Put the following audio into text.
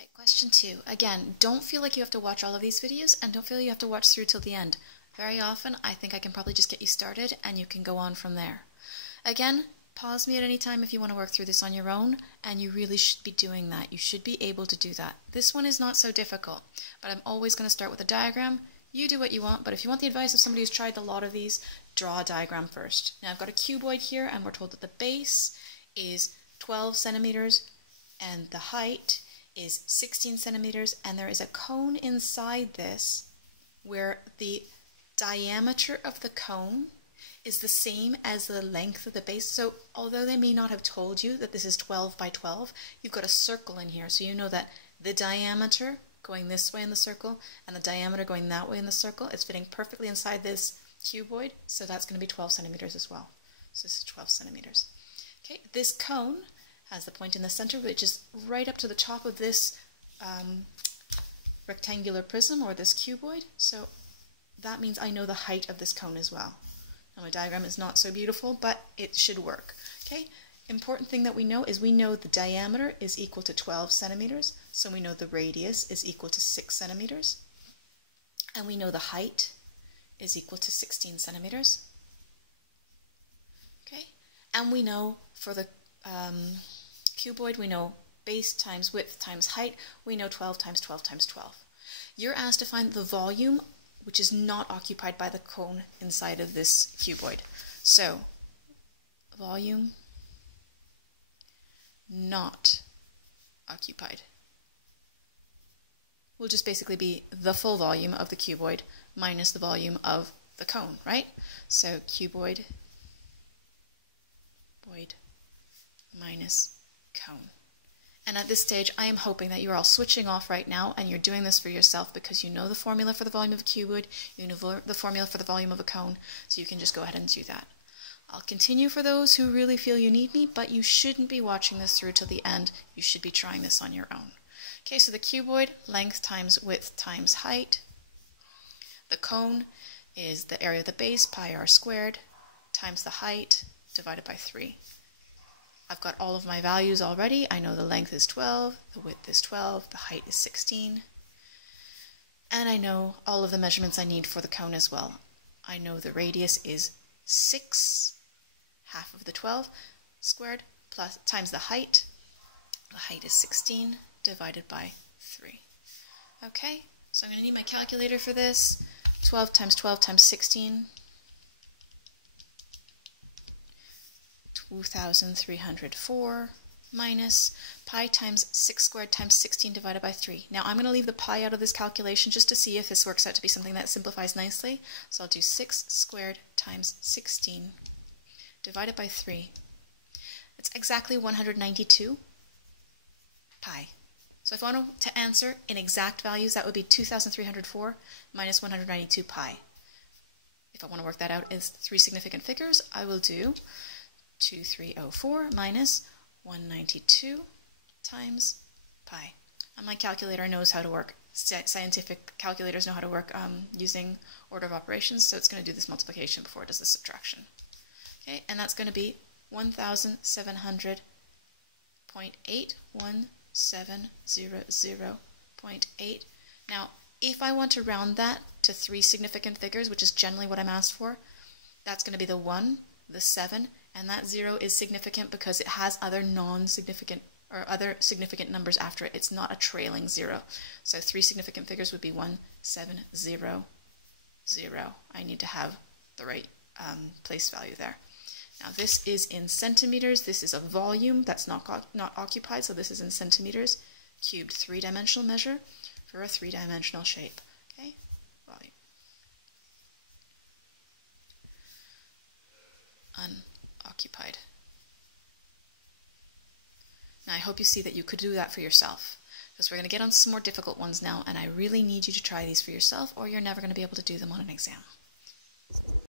Right, question 2. Again, don't feel like you have to watch all of these videos and don't feel you have to watch through till the end. Very often, I think I can probably just get you started and you can go on from there. Again, pause me at any time if you want to work through this on your own, and you really should be doing that. You should be able to do that. This one is not so difficult, but I'm always going to start with a diagram. You do what you want, but if you want the advice of somebody who's tried a lot of these, draw a diagram first. Now I've got a cuboid here, and we're told that the base is 12 centimeters and the height is 16 centimeters, and there is a cone inside this where the diameter of the cone is the same as the length of the base. So although they may not have told you that this is 12 by 12, you've got a circle in here, so you know that the diameter going this way in the circle and the diameter going that way in the circle is fitting perfectly inside this cuboid, so that's going to be 12 centimeters as well. So this is 12 centimeters. Okay, this cone has the point in the center, which is right up to the top of this rectangular prism or this cuboid. So that means I know the height of this cone as well. Now my diagram is not so beautiful, but it should work. Okay, important thing that we know is we know the diameter is equal to 12 centimeters, so we know the radius is equal to 6 centimeters, and we know the height is equal to 16 centimeters. Okay, and we know for the cuboid, we know base times width times height, we know 12 times 12 times 12. You're asked to find the volume which is not occupied by the cone inside of this cuboid. So, volume not occupied will just basically be the full volume of the cuboid minus the volume of the cone, right? So, cuboid minus cone. And at this stage, I am hoping that you're all switching off right now and you're doing this for yourself because you know the formula for the volume of a cuboid, you know the formula for the volume of a cone, so you can just go ahead and do that. I'll continue for those who really feel you need me, but you shouldn't be watching this through till the end. You should be trying this on your own. Okay, so the cuboid, length times width times height. The cone is the area of the base, pi r squared, times the height, divided by 3. I've got all of my values already. I know the length is 12, the width is 12, the height is 16, and I know all of the measurements I need for the cone as well. I know the radius is 6, half of the 12 squared, plus times the height. The height is 16 divided by 3. Okay, so I'm going to need my calculator for this. 12 times 12 times 16. 2,304 minus pi times 6 squared times 16 divided by 3. Now I'm going to leave the pi out of this calculation just to see if this works out to be something that simplifies nicely. So I'll do 6 squared times 16 divided by 3. It's exactly 192 pi. So if I wanted to answer in exact values, that would be 2,304 minus 192 pi. If I want to work that out as 3 significant figures, I will do 2304 minus 192 times pi. And my calculator knows how to work. Scientific calculators know how to work using order of operations, so it's going to do this multiplication before it does the subtraction. Okay, and that's going to be 1,700.8, 1,700.8. Now, if I want to round that to 3 significant figures, which is generally what I'm asked for, that's going to be the 1, the 7, and that 0 is significant because it has other non-significant or other significant numbers after it. It's not a trailing 0. So 3 significant figures would be 1,700. I need to have the right place value there. Now this is in centimeters. This is a volume that's not occupied, so this is in centimeters cubed, 3-dimensional measure for a 3-dimensional shape. Okay, volume. Unoccupied. Now I hope you see that you could do that for yourself, because we're going to get on some more difficult ones now, and I really need you to try these for yourself or you're never going to be able to do them on an exam.